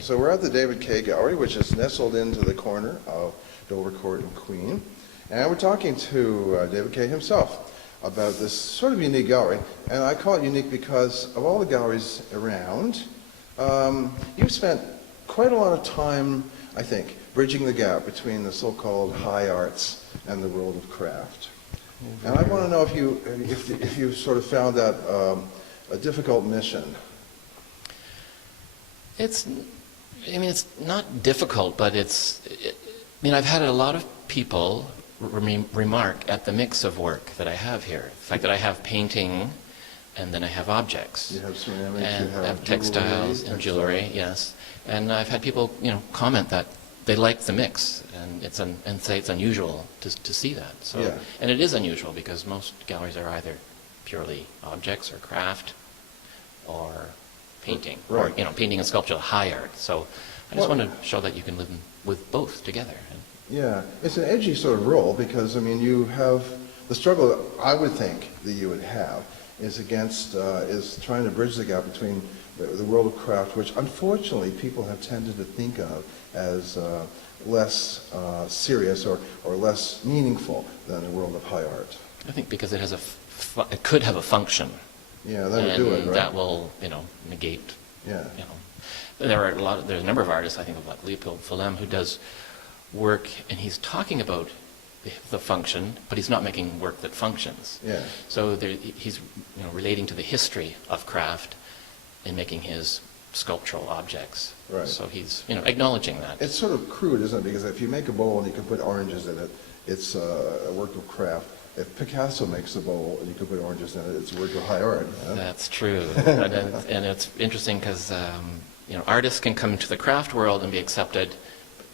Okay, so we're at the David Kaye Gallery, which is nestled into the corner of Dover Court and Queen. And we're talking to David Kaye himself about this sort of unique gallery. And I call it unique because of all the galleries around, you've spent quite a lot of time, I think, bridging the gap between the so-called high arts and the world of craft. And I want to know if you sort of found that a difficult mission. It's not difficult, but I've had a lot of people remark at the mix of work that I have here. The fact that I have painting and then I have objects. You have ceramics, and you have textiles and jewelry, yes. And I've had people, comment that they like the mix and say it's unusual to see that. So, yeah. And it is unusual because most galleries are either purely objects or craft or painting, right. Or painting and sculpture, high art. So I just want to show that you can live with both together. Yeah, it's an edgy sort of role because you have the struggle that I would think that you would have is trying to bridge the gap between the world of craft, which unfortunately people have tended to think of as less serious or less meaningful than the world of high art. I think because it has it could have a function. Yeah, that would do it, right? That will, negate. Yeah. There's a number of artists, I think, like Leopold Philem, who does work, and he's talking about the function, but he's not making work that functions. Yeah. So he's, relating to the history of craft in making his sculptural objects. Right. So he's, acknowledging that. It's sort of crude, isn't it? Because if you make a bowl and you can put oranges in it, it's a work of craft. If Picasso makes a bowl and you can put oranges in it, it's a work of high art. Huh? That's true. and it's interesting because, artists can come into the craft world and be accepted.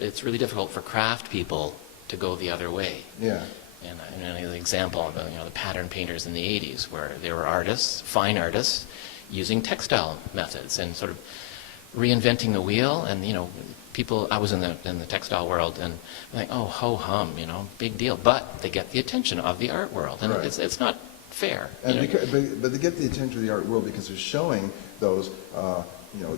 It's really difficult for craft people to go the other way. Yeah. And an example of the pattern painters in the 80s, where they were artists, fine artists, using textile methods and sort of reinventing the wheel. And people, I was in the textile world, and I'm like, oh, ho hum, big deal. But they get the attention of the art world, and right. it's not fair. And but they get the attention of the art world because they're showing those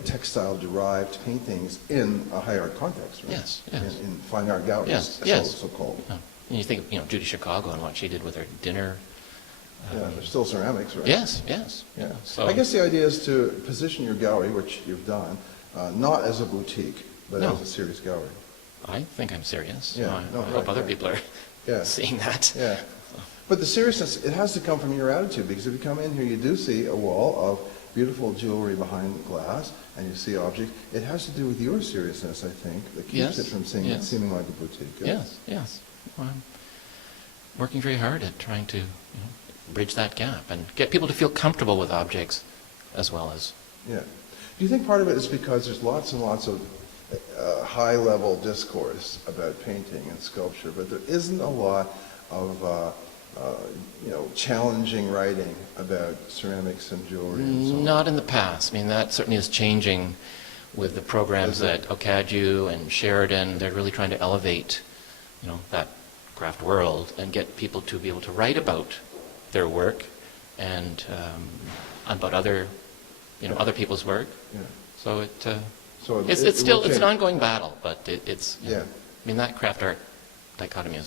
textile-derived paintings in a high art context, right? Yes. In fine art galleries, so called. Yeah. And you think of Judy Chicago and what she did with her dinner. Yeah, they're still ceramics, right? Yes. Yeah. So I guess the idea is to position your gallery, which you've done, not as a boutique, but as a serious gallery. I think I'm serious. Yeah. I hope other people are seeing that. Yeah. But the seriousness, it has to come from your attitude, because if you come in here, you do see a wall of beautiful jewelry behind glass, and you see objects. It has to do with your seriousness, I think, that keeps it from seeming like a boutique. Yes. Well, I'm working very hard at trying to bridge that gap and get people to feel comfortable with objects as well as... Yeah. Do you think part of it is because there's lots and lots of high-level discourse about painting and sculpture, but there isn't a lot of challenging writing about ceramics and jewelry and so on? Not in the past. That certainly is changing with the programs at Ocadu and Sheridan. They're really trying to elevate, that craft world and get people to be able to write about their work and about other people's work. Yeah. So it's still an ongoing battle, but it's that craft art dichotomy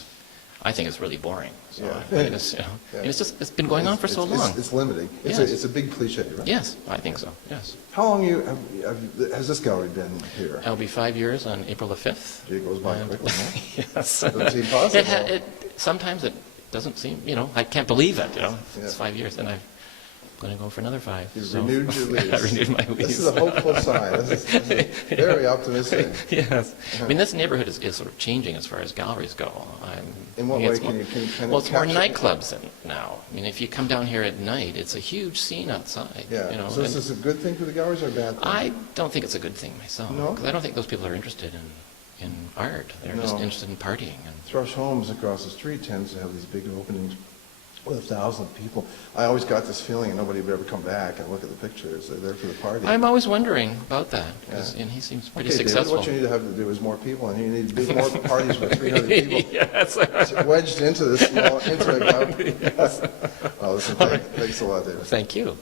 I think it's really boring. So it's been going on for so long. It's limiting. It's a big cliche, right? Yes, I think so. Yes. How long has this gallery been here? It'll be 5 years on April the 5th. It goes by quickly. Yes. Doesn't seem possible. Sometimes it doesn't seem. I can't believe it. It's 5 years, and I'm going to go for another 5. You've renewed your lease. I renewed my lease. This is a hopeful sign. This is very optimistic. Yes. This neighborhood is sort of changing as far as galleries go. In what way can you kind of Well, it's more nightclubs now. If you come down here at night, it's a huge scene outside. Yeah. So is this a good thing for the galleries or a bad thing? I don't think it's a good thing myself. No? Because I don't think those people are interested in art. They're just interested in partying. Thrush Homes across the street tends to have these big openings with 1,000 people. I always got this feeling that nobody would ever come back and look at the pictures. They're there for the party. I'm always wondering about that, and he seems pretty successful. David, what you need to have to do is more people, and you need big more parties with 300 people yes. wedged into this small, into a club. Yes. Listen, thanks a lot, David. Thank you.